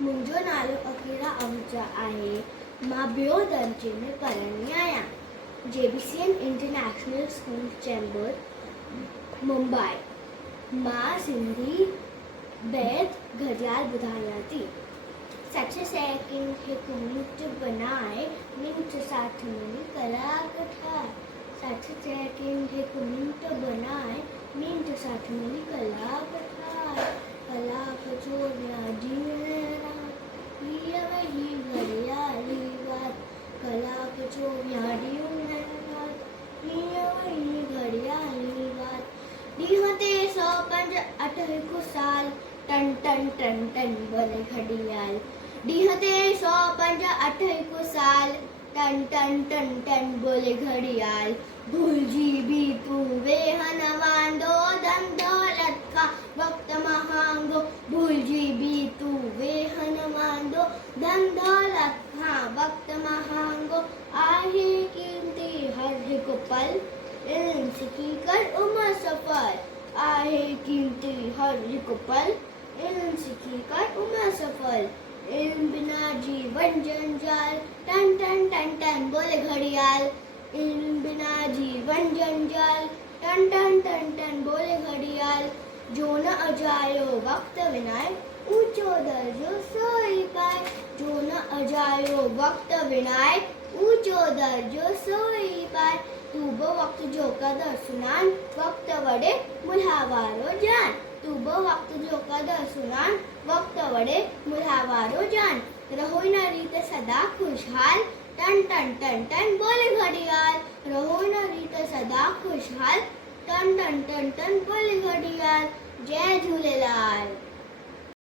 मुंहिंजो नालो अकीरा आहूजा आहे। मां ॿियों दर्जे में पढ़ंदी आहियां। JBCM इंटरनेशनल स्कूल चैम्बूर मुंबई। मां सिंधी बैत घड़ियाल ॿुधायां थी। सच सेकंड हिकु मिंट बनाए मिंट 60 मिली कलाक ठाहे। सच सेकंड हिकु मिंट बनाए मिंट 60 मिली कलाक ठाहे। कलाक जो ॾींहुं हीअ वही घड़ियाली वात। कलाक जो ॾींहुं हीअ वही घड़ियाली वात। ॾींहं ते 105 8 हिकु साल टन टन टन टन बोले घड़ियाल। ॾींहं ते 105 8 हिकु साल टन टन टन टन बोले घड़ियाल। भुलिजी भी तूं वेह न वांदो धन दौलत का वक्त महांगो। भुलिजी भी तूं वेह न वांदो धन दौलत का वक्त महांगो। आहे कीमती हर हिकु पल इल्म सिखी कर उम्र सफल। आहे कीमती हर हिकु पल इल्म सिखी कर उम्र सफल। इल्म बिना जीवन जंजाल टन टन टन टन बोले घड़ियाल। इल्म बिना जीवन जंजाल टन टन टन टन बोले घड़ियाल। जो न अजायो वक्त विनाए ऊंचो दर्जो सोई पाए। जो न अजायो वक्त विनाए ऊंचो दर्जो सोई पाए। तू बो वक्त जो कदर सुनान वक्त वड़े मुल्हावारो जान। तू बो वक्त जो कदर सुनान वक्त वड़े मुल्हावारो जान। रहो न रीत सदा खुशहाल टन टन टन टन बोले घड़ियाल। रहो न रीत सदा खुशहाल टन टन टन टन बोले घड़ियाल। जय झूलेलाल।